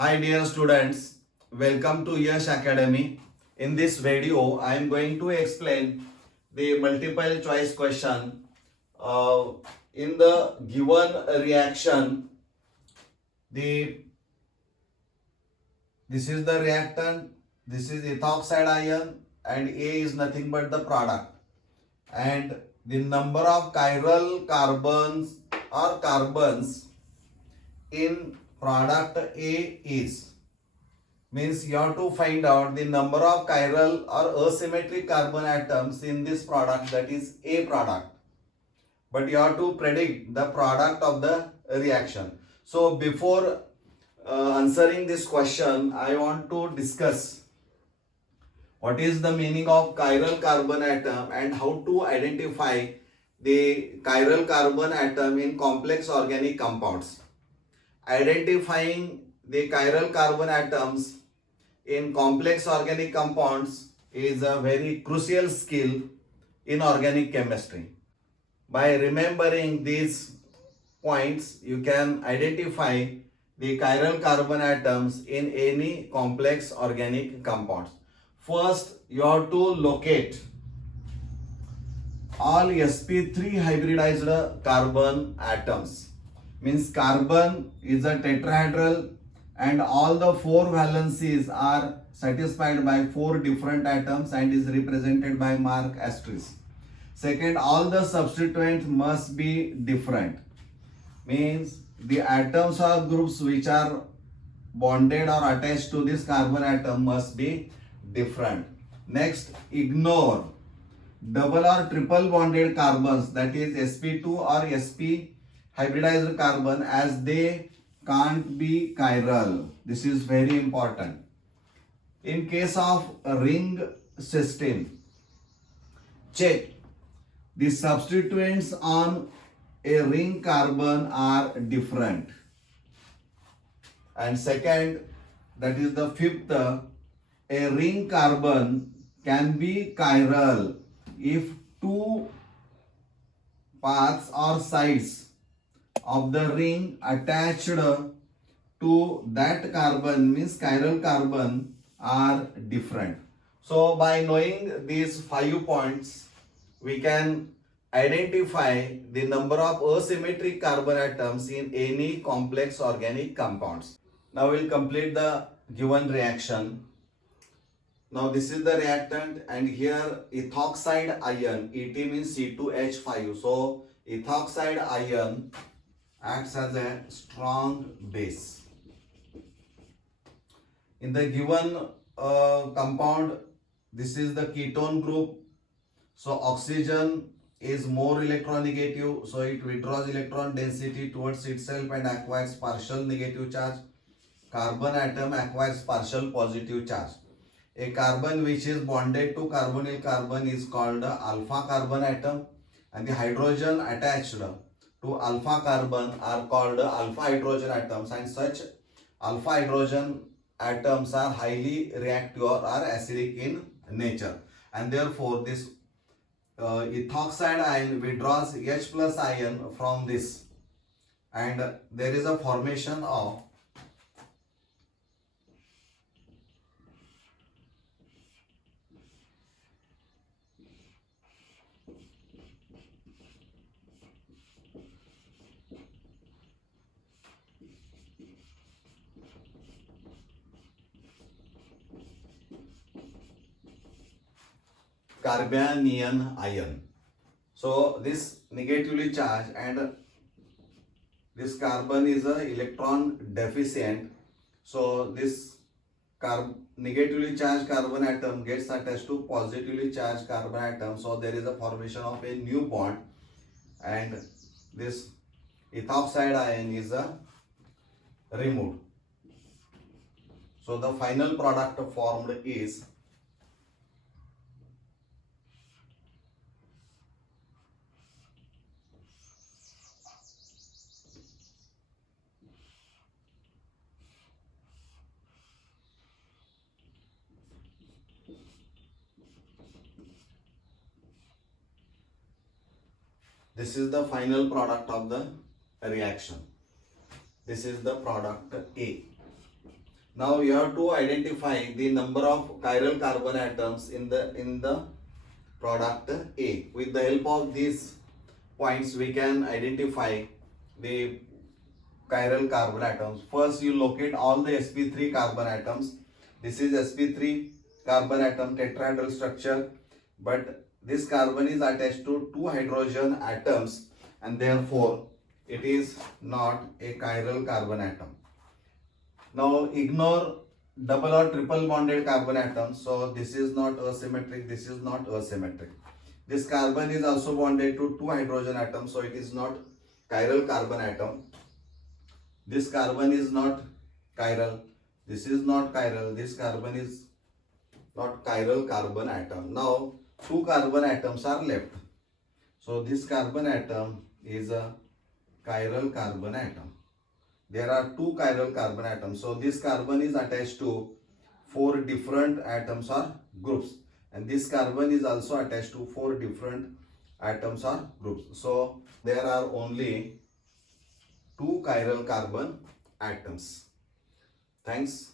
Hi dear students, welcome to Yash Academy. In this video, I am going to explain the multiple choice question. In the given reaction, this is the reactant, this is ethoxide ion and A is nothing but the product. And the number of chiral carbons or carbons in product A is, means you have to find out the number of chiral or asymmetric carbon atoms in this product, that is A product, but you have to predict the product of the reaction. So before answering this question, I want to discuss what is the meaning of chiral carbon atom and how to identify the chiral carbon atom in complex organic compounds. Identifying the chiral carbon atoms in complex organic compounds is a very crucial skill in organic chemistry. By remembering these points, you can identify the chiral carbon atoms in any complex organic compounds. First, you have to locate all sp3 hybridized carbon atoms. Means carbon is a tetrahedral and all the four valencies are satisfied by four different atoms and is represented by mark asterisk. Second, all the substituents must be different. Means the atoms or groups which are bonded or attached to this carbon atom must be different. Next, ignore double or triple bonded carbons, that is sp2 or sp hybridized carbon, as they can't be chiral. This is very important. In case of a ring system, check the substituents on a ring carbon are different. And second, that is the fifth, a ring carbon can be chiral if two paths or sides of the ring attached to that carbon, means chiral carbon, are different. So by knowing these 5 points, we can identify the number of asymmetric carbon atoms in any complex organic compounds. Now we'll complete the given reaction. Now this is the reactant and here ethoxide ion, Et means C2H5. So ethoxide ion acts as a strong base. In the given compound, this is the ketone group. So oxygen is more electronegative, so it withdraws electron density towards itself and acquires partial negative charge. Carbon atom acquires partial positive charge. A carbon which is bonded to carbonyl carbon is called alpha carbon atom, and the hydrogen attached to alpha carbon are called alpha hydrogen atoms, and such alpha hydrogen atoms are highly reactive or are acidic in nature, and therefore this ethoxide ion withdraws H plus ion from this, and there is a formation of carbanion ion. So this negatively charged and this carbon is a electron deficient. So this negatively charged carbon atom gets attached to positively charged carbon atom. So there is a formation of a new bond, and this ethoxide ion is removed. So the final product formed is this is the final product of the reaction. This is the product A. Now you have to identify the number of chiral carbon atoms in the product A. With the help of these points, we can identify the chiral carbon atoms. First, you locate all the sp3 carbon atoms. This is sp3 carbon atom, tetrahedral structure, but this carbon is attached to two hydrogen atoms, and therefore it is not a chiral carbon atom. Now ignore double or triple bonded carbon atoms. So this is not asymmetric, this is not asymmetric. This carbon is also bonded to two hydrogen atoms, so it is not chiral carbon atom. This carbon is not chiral, this is not chiral, this carbon is not chiral carbon atom. Now two carbon atoms are left. So this carbon atom is a chiral carbon atom. There are two chiral carbon atoms. So this carbon is attached to four different atoms or groups, and this carbon is also attached to four different atoms or groups. So there are only two chiral carbon atoms. Thanks.